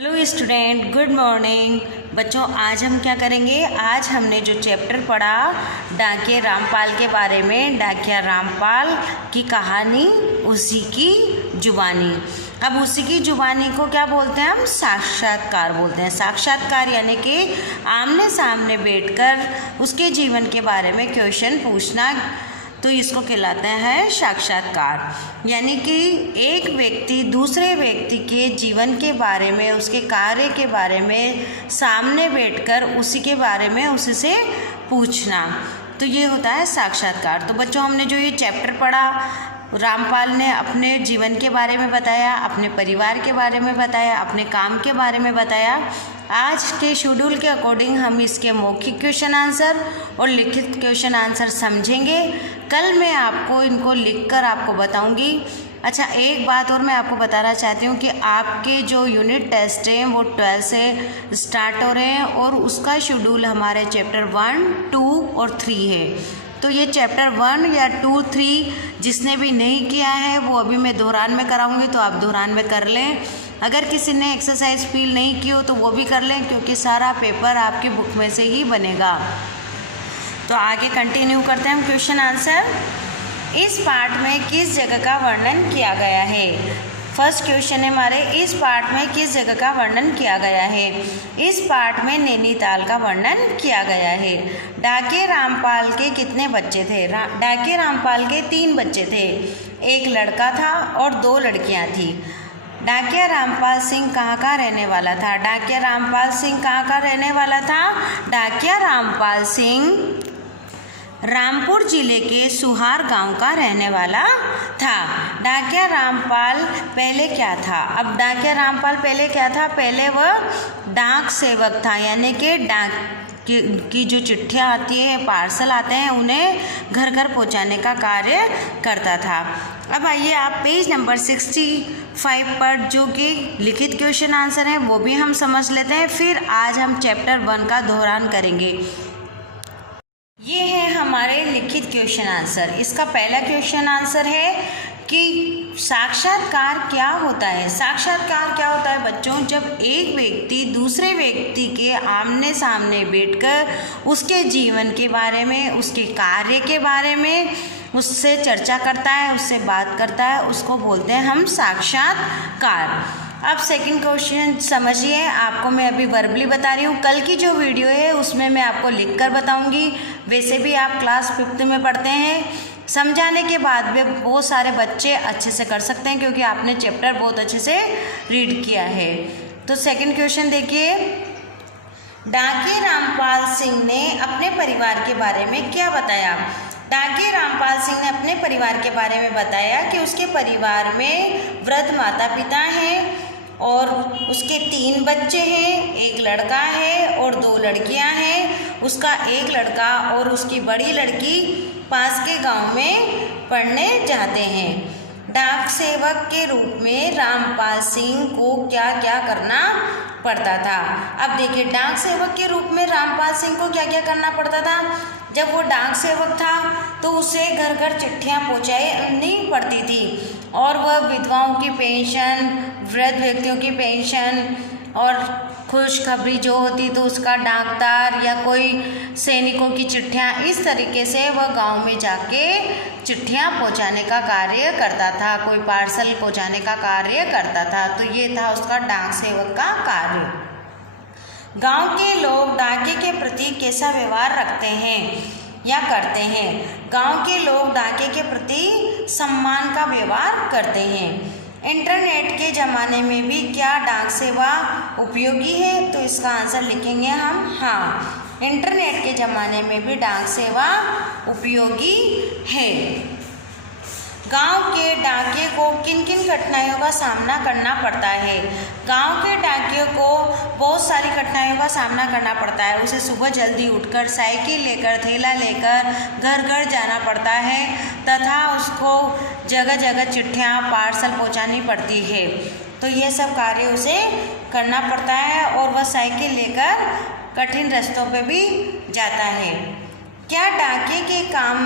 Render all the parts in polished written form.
Hello student, good morning. बच्चों, आज हम क्या करेंगे? आज हमने जो चैप्टर पढ़ा डाकिया रामपाल के बारे में, डाकिया रामपाल की कहानी, उसी की जुबानी। अब उसी की जुबानी को क्या बोलते हैं? हम साक्षात्कार बोलते हैं। साक्षात्कार यानी कि आमने सामने बैठकर उसके जीवन के बारे में क्वेश्चन पूछना, तो इसको कहलाता है साक्षात्कार। यानी कि एक व्यक्ति दूसरे व्यक्ति के जीवन के बारे में, उसके कार्य के बारे में सामने बैठकर उसी के बारे में उसी से पूछना, तो ये होता है साक्षात्कार। तो बच्चों, हमने जो ये चैप्टर पढ़ा, रामपाल ने अपने जीवन के बारे में बताया, अपने परिवार के बारे में बताया, अपने काम के बारे में बताया। आज के शेड्यूल के अकॉर्डिंग हम इसके मौखिक क्वेश्चन आंसर और लिखित क्वेश्चन आंसर समझेंगे। कल मैं आपको इनको लिखकर आपको बताऊंगी। अच्छा, एक बात और मैं आपको बताना चाहती हूँ कि आपके जो यूनिट टेस्ट हैं वो 12 से स्टार्ट हो रहे हैं और उसका शेड्यूल हमारे चैप्टर 1, 2 और 3 है। तो ये चैप्टर 1 या 2, 3 जिसने भी नहीं किया है वो अभी मैं दोहरान में कराऊंगी, तो आप दोहरान में कर लें। अगर किसी ने एक्सरसाइज फील नहीं की हो तो वो भी कर लें, क्योंकि सारा पेपर आपकी बुक में से ही बनेगा। तो आगे कंटिन्यू करते हैं हम क्वेश्चन आंसर। इस पार्ट में किस जगह का वर्णन किया गया है? फर्स्ट क्वेश्चन है हमारे, इस पार्ट में किस जगह का वर्णन किया गया है? इस पार्ट में नैनीताल का वर्णन किया गया है। डाकिया रामपाल के कितने बच्चे थे? डाकिया रामपाल के 3 बच्चे थे। एक लड़का था और 2 लड़कियां थी। डाकिया रामपाल सिंह कहाँ का रहने वाला था? डाकिया रामपाल सिंह कहाँ का रहने वाला था? डाकिया रामपाल सिंह रामपुर जिले के सुहार गांव का रहने वाला था। डाकिया रामपाल पहले क्या था? अब डाकिया रामपाल पहले क्या था? पहले वह डाक सेवक था, यानी कि डाक की जो चिट्ठियाँ आती है, पार्सल आते हैं, उन्हें घर घर पहुंचाने का कार्य करता था। अब आइए आप पेज नंबर 65 पर जो कि लिखित क्वेश्चन आंसर है वो भी हम समझ लेते हैं। फिर आज हम चैप्टर 1 का दोहरान करेंगे। ये है हमारे लिखित क्वेश्चन आंसर। इसका पहला क्वेश्चन आंसर है कि साक्षात्कार क्या होता है? साक्षात्कार क्या होता है बच्चों? जब एक व्यक्ति दूसरे व्यक्ति के आमने सामने बैठकर उसके जीवन के बारे में, उसके कार्य के बारे में उससे चर्चा करता है, उससे बात करता है, उसको बोलते हैं हम साक्षात्कार। अब सेकंड क्वेश्चन समझिए। आपको मैं अभी वर्बली बता रही हूँ, कल की जो वीडियो है उसमें मैं आपको लिखकर बताऊँगी। वैसे भी आप क्लास 5th में पढ़ते हैं, समझाने के बाद भी बहुत सारे बच्चे अच्छे से कर सकते हैं, क्योंकि आपने चैप्टर बहुत अच्छे से रीड किया है। तो सेकंड क्वेश्चन देखिए, डाकिया रामपाल सिंह ने अपने परिवार के बारे में क्या बताया? डाकिया रामपाल सिंह ने अपने परिवार के बारे में बताया कि उसके परिवार में वृद्ध माता पिता हैं और उसके 3 बच्चे हैं, एक लड़का है और 2 लड़कियां हैं। उसका एक लड़का और उसकी बड़ी लड़की पास के गांव में पढ़ने जाते हैं। डाक सेवक के रूप में रामपाल सिंह को क्या क्या करना पड़ता था? अब देखिए, डाक सेवक के रूप में रामपाल सिंह को क्या क्या करना पड़ता था? जब वो डाक सेवक था तो उसे घर घर चिट्ठियाँ पहुँचानी पड़ती थी, और वह विधवाओं की पेंशन, वृद्ध व्यक्तियों की पेंशन और खुशखबरी जो होती तो उसका डाकतार या कोई सैनिकों की चिट्ठियाँ, इस तरीके से वह गांव में जाके चिट्ठियाँ पहुँचाने का कार्य करता था, कोई पार्सल पहुँचाने का कार्य करता था। तो ये था उसका डाक सेवक का कार्य। गांव के लोग डाके के प्रति कैसा व्यवहार रखते हैं या करते हैं? गांव के लोग डाके के प्रति सम्मान का व्यवहार करते हैं। इंटरनेट के ज़माने में भी क्या डाक सेवा उपयोगी है? तो इसका आंसर लिखेंगे हम हाँ, इंटरनेट के ज़माने में भी डाक सेवा उपयोगी है। गांव के डाकिये को किन किन कठिनाइयों का सामना करना पड़ता है? गांव के डाकिये को बहुत सारी कठिनाइयों का सामना करना पड़ता है। उसे सुबह जल्दी उठकर साइकिल लेकर, थैला लेकर घर घर जाना पड़ता है, तथा उसको जगह जगह चिट्ठियाँ, पार्सल पहुंचानी पड़ती है। तो ये सब कार्य उसे करना पड़ता है, और वह साइकिल लेकर कठिन रास्तों पे भी जाता है। क्या डाकिये के काम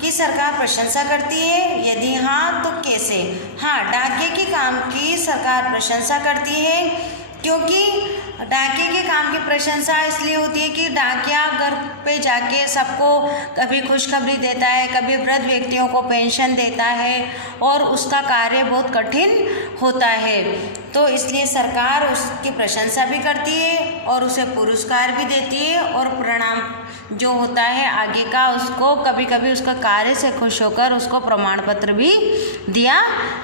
की सरकार प्रशंसा करती है? यदि हाँ तो कैसे? हाँ, डाकिये के काम की सरकार प्रशंसा करती है। क्योंकि डाकिये के काम की प्रशंसा इसलिए होती है कि डाकिया घर पे जाके सबको कभी खुशखबरी देता है, कभी वृद्ध व्यक्तियों को पेंशन देता है और उसका कार्य बहुत कठिन होता है। तो इसलिए सरकार उसकी प्रशंसा भी करती है और उसे पुरस्कार भी देती है और परिणाम जो होता है आगे का उसको कभी कभी उसका कार्य से खुश होकर उसको प्रमाण पत्र भी दिया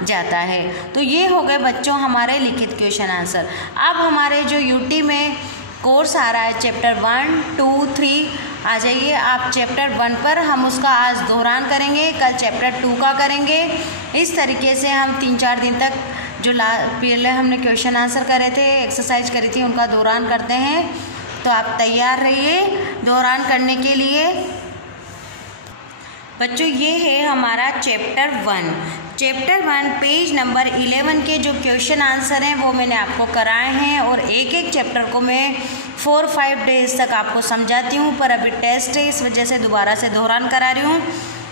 जाता है। तो ये हो गए बच्चों हमारे लिखित क्वेश्चन आंसर। अब हमारे जो यूटी में कोर्स आ रहा है चैप्टर 1, 2, 3 आ जाइए आप चैप्टर 1 पर, हम उसका आज दोहरान करेंगे, कल चैप्टर 2 का करेंगे। इस तरीके से हम 3-4 दिन तक जो पहले हमने क्वेश्चन आंसर करे थे, एक्सरसाइज करी थी, उनका दोहरान करते हैं। तो आप तैयार रहिए दोहरान करने के लिए। बच्चों ये है हमारा चैप्टर 1। चैप्टर 1 पेज नंबर 11 के जो क्वेश्चन आंसर हैं वो मैंने आपको कराए हैं और एक एक चैप्टर को मैं 4-5 डेज तक आपको समझाती हूँ, पर अभी टेस्ट है इस वजह से दोबारा से दोहरान करा रही हूँ।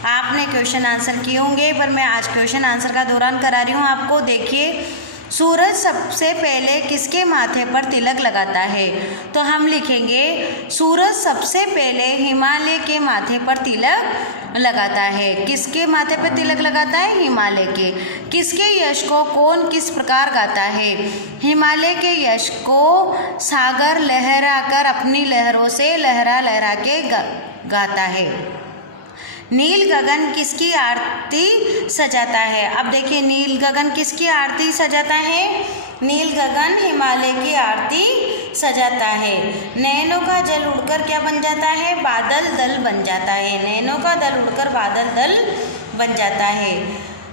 आपने क्वेश्चन आंसर किए होंगे पर मैं आज क्वेश्चन आंसर का दोहरान करा रही हूँ आपको। देखिए, सूरज सबसे पहले किसके माथे पर तिलक लगाता है? तो हम लिखेंगे सूरज सबसे पहले हिमालय के माथे पर तिलक लगाता है। किसके माथे पर तिलक लगाता है? हिमालय के। किसके यश को कौन किस प्रकार गाता है? हिमालय के यश को सागर लहरा कर अपनी लहरों से लहरा लहरा के गाता है। नील गगन किसकी आरती सजाता है? अब देखिए, नील गगन किसकी आरती सजाता है? नील गगन हिमालय की आरती सजाता है। नैनों का जल उड़कर क्या बन जाता है? बादल दल बन जाता है। नैनों का दल उड़कर बादल दल बन जाता है।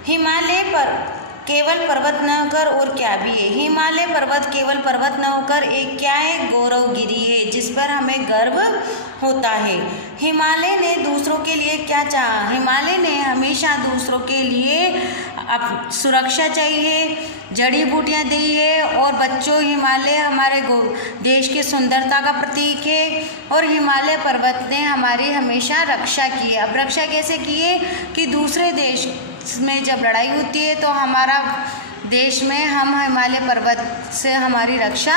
हिमालय पर केवल पर्वत न होकर और क्या भी है? हिमालय पर्वत केवल पर्वत न होकर एक क्या है? गौरवगिरी है, जिस पर हमें गर्व होता है। हिमालय ने दूसरों के लिए क्या चाहा? हिमालय ने हमेशा दूसरों के लिए अब सुरक्षा चाहिए, जड़ी बूटियाँ दी है। और बच्चों, हिमालय हमारे देश की सुंदरता का प्रतीक है और हिमालय पर्वत ने हमारी हमेशा रक्षा की है। अब रक्षा कैसे की है कि दूसरे देश में जब लड़ाई होती है तो हमारा देश में हम हिमालय पर्वत से हमारी रक्षा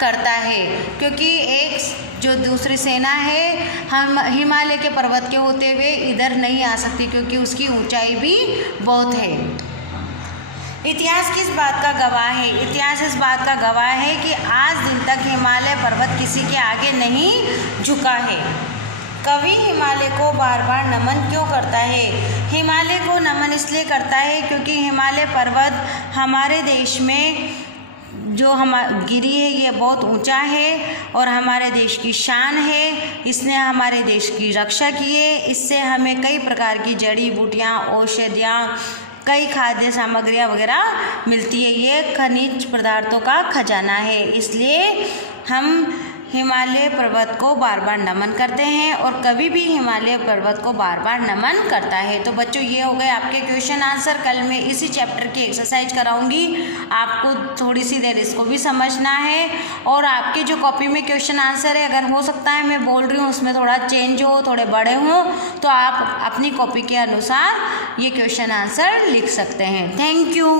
करता है, क्योंकि एक जो दूसरी सेना है हम हिमालय के पर्वत के होते हुए इधर नहीं आ सकती, क्योंकि उसकी ऊंचाई भी बहुत है। इतिहास किस बात का गवाह है? इतिहास इस बात का गवाह है कि आज दिन तक हिमालय पर्वत किसी के आगे नहीं झुका है। कवि हिमालय को बार बार नमन क्यों करता है? हिमालय को नमन इसलिए करता है क्योंकि हिमालय पर्वत हमारे देश में जो गिरी है ये बहुत ऊंचा है और हमारे देश की शान है। इसने हमारे देश की रक्षा की है। इससे हमें कई प्रकार की जड़ी बूटियाँ, औषधियाँ, कई खाद्य सामग्रियाँ वगैरह मिलती है। ये खनिज पदार्थों का खजाना है। इसलिए हम हिमालय पर्वत को बार बार नमन करते हैं और कभी भी हिमालय पर्वत को बार बार नमन करता है। तो बच्चों, ये हो गए आपके क्वेश्चन आंसर। कल मैं इसी चैप्टर की एक्सरसाइज कराऊंगी, आपको थोड़ी सी देर इसको भी समझना है। और आपकी जो कॉपी में क्वेश्चन आंसर है, अगर हो सकता है मैं बोल रही हूँ उसमें थोड़ा चेंज हो, थोड़े बड़े हों, तो आप अपनी कॉपी के अनुसार ये क्वेश्चन आंसर लिख सकते हैं। Thank you.